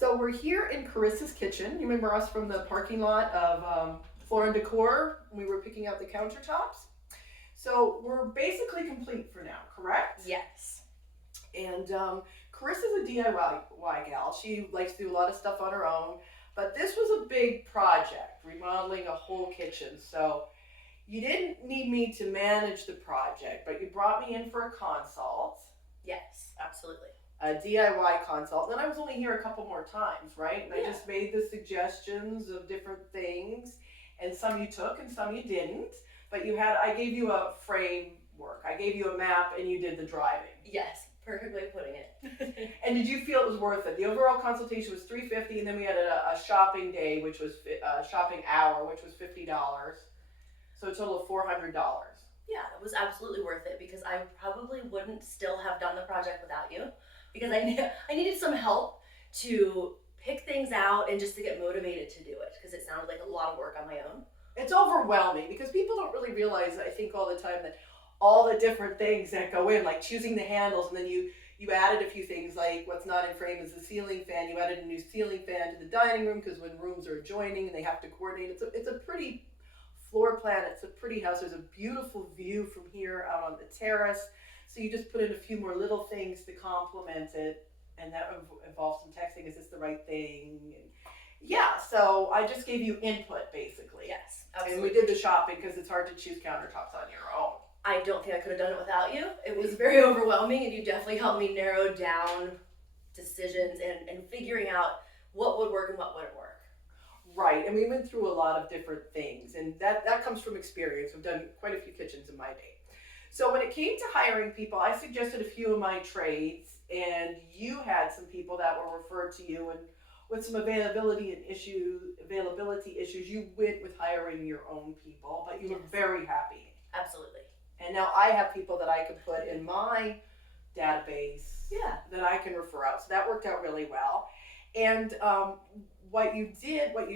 So we're here in Carisa'S kitchen. You remember us from the parking lot of Floor and Decor when we were picking out the countertops? So we're basically complete for now, correct? Yes. And Carissa's a DIY gal. She likes to do a lot of stuff on her own. But this was a big project, remodeling a whole kitchen. So you didn't need me to manage the project, but you brought me in for a consult. Yes, absolutely. A DIY consult. Then I was only here a couple more times, right? And I Yeah. just made the suggestions of different things, and some you took and some you didn't. But I gave you a framework. I gave you a map, and you did the driving. Yes, perfect way of putting it. And did you feel it was worth it? The overall consultation was $350, and then we had a shopping day, which was a shopping hour, which was $50. So a total of $400. Yeah, it was absolutely worth it because I probably wouldn't still have done the project without you because I needed some help to pick things out and just to get motivated to do it because it sounded like a lot of work on my own. It's overwhelming because people don't really realize, I think, all the time that all the different things that go in, like choosing the handles, and then you added a few things, like what's not in frame is the ceiling fan. You added a new ceiling fan to the dining room because when rooms are adjoining and they have to coordinate, it's a pretty floor plan. It's a pretty house. There's a beautiful view from here out on the terrace. So you just put in a few more little things to complement it, and that involves some texting. Is this the right thing? And yeah, so I just gave you input basically. Yes, And we absolutely. did the shopping because it's hard to choose countertops on your own. I don't think I could have done it without you. It was very overwhelming, and you definitely helped me narrow down decisions and figuring out what would work and what wouldn't work. Right, and we went through a lot of different things, and that comes from experience. I've done quite a few kitchens in my day. So when it came to hiring people, I suggested a few of my trades, and you had some people that were referred to you, and with some availability issues, you went with hiring your own people, but you were Yes. very happy. Absolutely. And now I have people that I can put in my database Yeah. that I can refer out. So that worked out really well. And what you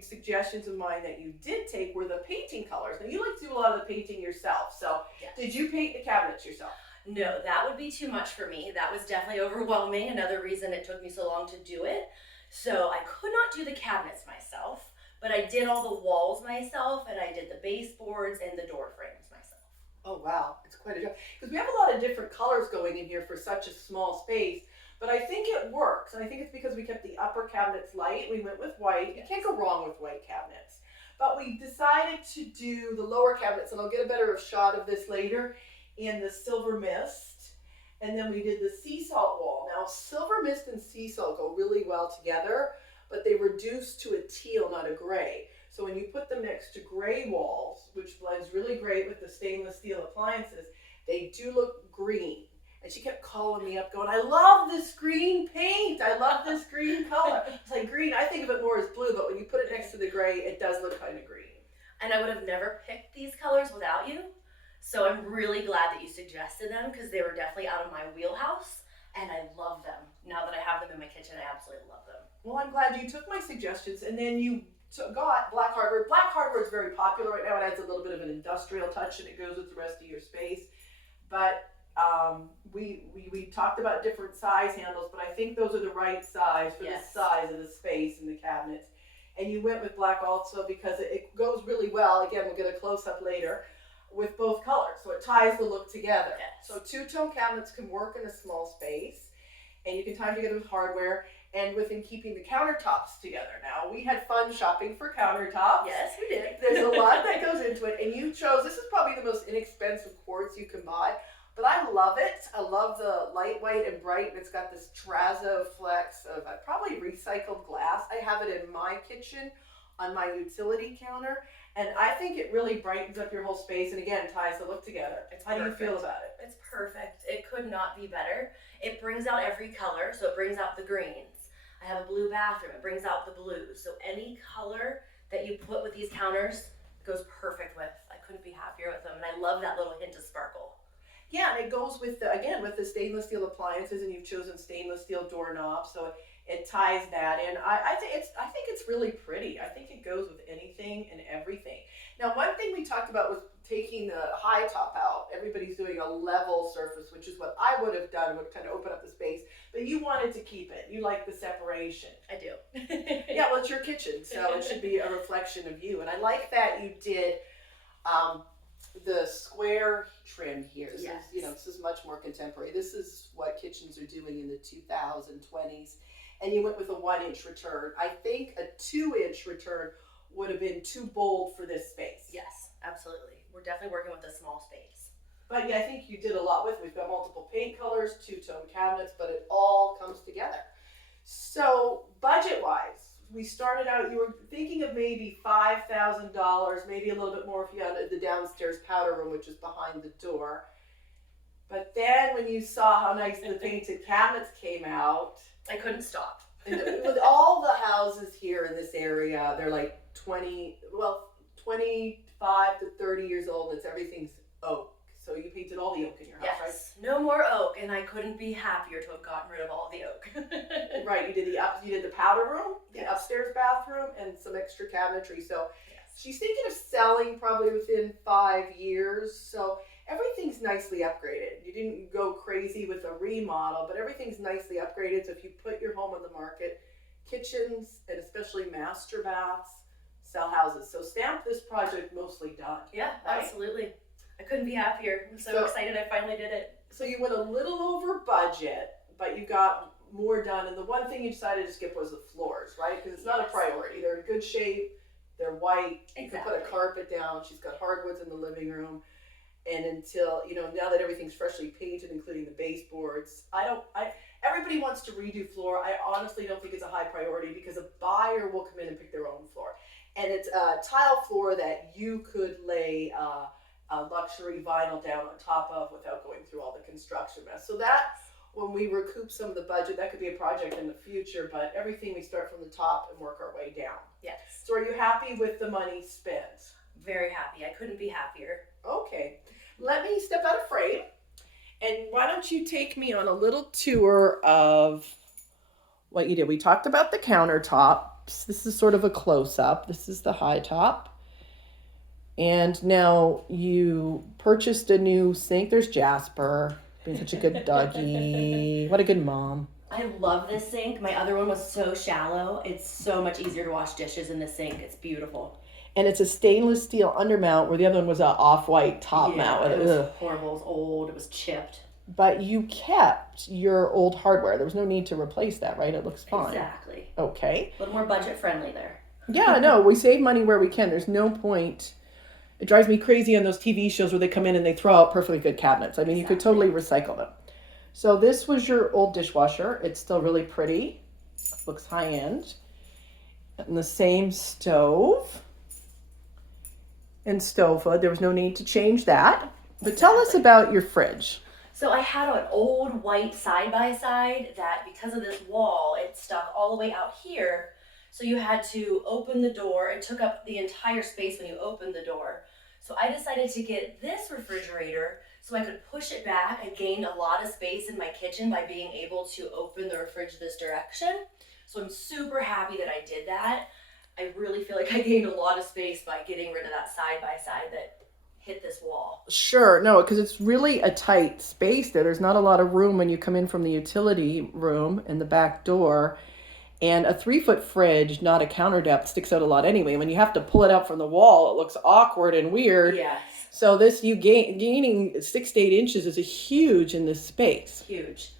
suggestions of mine that you did take were the painting colors. Now you like to do a lot of the painting yourself. So Yes. did you paint the cabinets yourself? No, that would be too much for me. That was definitely overwhelming. Another reason it took me so long to do it. So I could not do the cabinets myself, but I did all the walls myself and I did the baseboards and the door frames myself. Oh wow, it's quite a job because we have a lot of different colors going in here for such a small space. But I think it works, and I think it's because we kept the upper cabinets light. We went with white. You can't go wrong with white cabinets. But we decided to do the lower cabinets, and I'll get a better shot of this later, in the silver mist. And then we did the sea salt wall. Now, silver mist and sea salt go really well together, but they reduce to a teal, not a gray. So when you put them next to gray walls, which blends really great with the stainless steel appliances, they do look green. And she kept calling me up going, I love this green paint. I love this green color. It's like green, I think of it more as blue, but when you put it next to the gray, it does look kind of green. And I would have never picked these colors without you. So I'm really glad that you suggested them because they were definitely out of my wheelhouse and I love them. Now that I have them in my kitchen, I absolutely love them. Well, I'm glad you took my suggestions, and then you got black hardwood. Black hardwood is very popular right now. It adds a little bit of an industrial touch and it goes with the rest of your space. But we talked about different size handles, but I think those are the right size for Yes. the size of the space in the cabinets. And you went with black also because it goes really well. Again, we'll get a close-up later with both colors. So it ties the look together. Yes. So two-tone cabinets can work in a small space, and you can tie them together with hardware and within keeping the countertops together. Now, we had fun shopping for countertops. Yes, we did. There's a lot that goes into it, and you chose, this is probably the most inexpensive quartz you can buy, but I love it. I love the light white and bright, and it's got this terrazzo flex of probably recycled glass. I have it in my kitchen on my utility counter, and I think it really brightens up your whole space, and again, ties the look together. It's How do you feel perfect. about it? It's perfect. It could not be better. It brings out every color, so it brings out the greens. I have a blue bathroom. It brings out the blues. So any color that you put with these counters goes perfect with. I couldn't be happier with them, and I love that little hint of sparkle. Yeah, and it goes with with the stainless steel appliances, and you've chosen stainless steel doorknobs, so it ties that in. I think it's really pretty. I think it goes with anything and everything. Now, one thing we talked about was taking the high top out. Everybody's doing a level surface, which is what I would have done, would kind of open up the space. But you wanted to keep it. You like the separation. I do. Yeah, well, it's your kitchen, so it should be a reflection of you. And I like that you did um, the square trim here. This Yes. is, this is much more contemporary. This is what kitchens are doing in the 2020s. And you went with a 1-inch return. I think a 2-inch return would have been too bold for this space. Yes, absolutely. We're definitely working with a small space. But yeah, I think you did a lot with it. We've got multiple paint colors, two-tone cabinets, but it all comes together. So budget-wise, we started out, you were thinking of maybe $5,000, maybe a little bit more if you had the downstairs powder room, which is behind the door. But then when you saw how nice the painted cabinets came out, I couldn't stop. and with all the houses here in this area, they're like 25 to 30 years old. Everything's oak. So you painted all the oak in your house, Yes, no more oak, and I couldn't be happier to have gotten rid of all the oak. right? Right. You did the powder room, the upstairs bathroom, and some extra cabinetry. So Yes. she's thinking of selling probably within 5 years. So everything's nicely upgraded. You didn't go crazy with a remodel, but everything's nicely upgraded. So if you put your home on the market, kitchens and especially master baths sell houses. So stamp this project mostly done. Yeah, right? absolutely. I couldn't be happier. I'm so So- excited I finally did it. So you went a little over budget, but you got more done. And the one thing you decided to skip was the floors, right? Because it's not a Yes. priority. They're in good shape. They're white. You can put a Exactly. carpet down. She's got hardwoods in the living room. And until, now that everything's freshly painted, including the baseboards, everybody wants to redo floor. I honestly don't think it's a high priority because a buyer will come in and pick their own floor. And it's a tile floor that you could lay a luxury vinyl down on top of without going through all the construction mess. So that, when we recoup some of the budget, that could be a project in the future, but everything we start from the top and work our way down. Yes. So are you happy with the money spent? Very happy. I couldn't be happier. Okay. Let me step out of frame. And why don't you take me on a little tour of what you did? We talked about the countertops. This is sort of a close-up. This is the high top. And now you purchased a new sink. There's Jasper, being such a good doggy. What a good mom. I love this sink. My other one was so shallow. It's so much easier to wash dishes in the sink. It's beautiful. And it's a stainless steel undermount where the other one was an off-white top mount. It was Ugh. horrible. It was old. It was chipped. But you kept your old hardware. There was no need to replace that, right? It looks fine. Exactly. Okay. A little more budget friendly there. Yeah, no, we save money where we can. There's no point. It drives me crazy on those TV shows where they come in and they throw out perfectly good cabinets. I mean, you could totally recycle them. So this was your old dishwasher. It's still really pretty. Looks high end. And the same stove and stove hood. There was no need to change that. But tell us about your fridge. So I had an old white side-by-side that because of this wall, it stuck all the way out here. So you had to open the door. It took up the entire space when you opened the door. So I decided to get this refrigerator so I could push it back. I gained a lot of space in my kitchen by being able to open the fridge this direction. So I'm super happy that I did that. I really feel like I gained a lot of space by getting rid of that side-by-side that hit this wall. Sure, no, because it's really a tight space there. There's not a lot of room when you come in from the utility room and the back door. And a 3-foot fridge, not a counter depth, sticks out a lot anyway. When you have to pull it out from the wall, it looks awkward and weird. Yes. So this, gaining 6 to 8 inches is a huge in this space. Huge.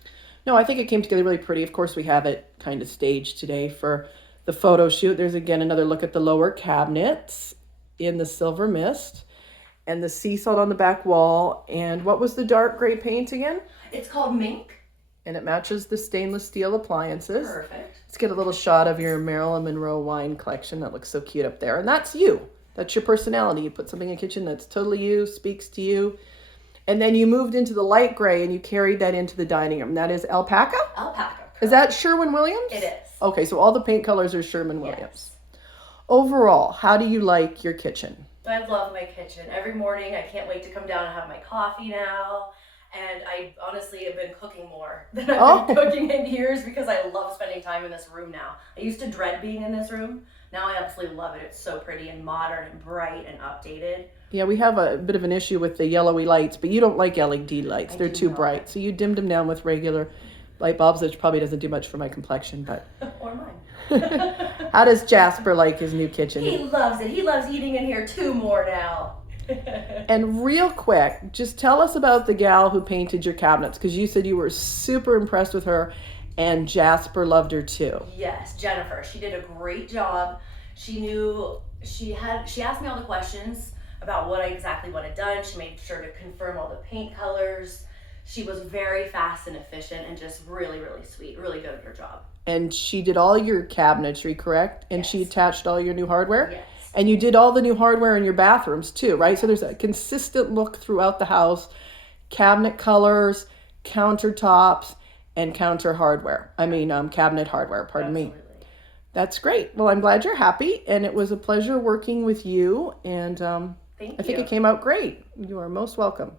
No, I think it came together really pretty. Of course, we have it kind of staged today for the photo shoot. There's again another look at the lower cabinets in the silver mist. And the sea salt on the back wall. And what was the dark gray paint again? It's called Mink. And it matches the stainless steel appliances. Perfect. Let's get a little shot of your Marilyn Monroe wine collection. That looks so cute up there. And that's you. That's your personality. You put something in the kitchen that's totally you, speaks to you. And then you moved into the light gray and you carried that into the dining room. That is alpaca? Alpaca. Is that Sherwin-Williams? It is. Okay, so all the paint colors are Sherwin-Williams. Yes. Overall, how do you like your kitchen? I love my kitchen. Every morning, I can't wait to come down and have my coffee now. And I honestly have been cooking more than I've been cooking in years because I love spending time in this room now. I used to dread being in this room. Now I absolutely love it. It's so pretty and modern and bright and updated. Yeah, we have a bit of an issue with the yellowy lights, but you don't like LED lights. They're too bright. So you dimmed them down with regular light bulbs, which probably doesn't do much for my complexion, but. Or mine. How does Jasper like his new kitchen? He loves it. He loves eating in here 2 more now. And real quick, just tell us about the gal who painted your cabinets, because you said you were super impressed with her and Jasper loved her too. Yes, Jennifer. She did a great job. She asked me all the questions about what I exactly wanted done. She made sure to confirm all the paint colors. She was very fast and efficient and just really, really sweet, really good at her job. And she did all your cabinetry, correct? And yes. She attached all your new hardware? Yes. And you did all the new hardware in your bathrooms too, right? So there's a consistent look throughout the house, cabinet colors, countertops, and cabinet hardware, pardon me. That's great. Well, I'm glad you're happy, and it was a pleasure working with you, and Thank you. I think it came out great. You are most welcome.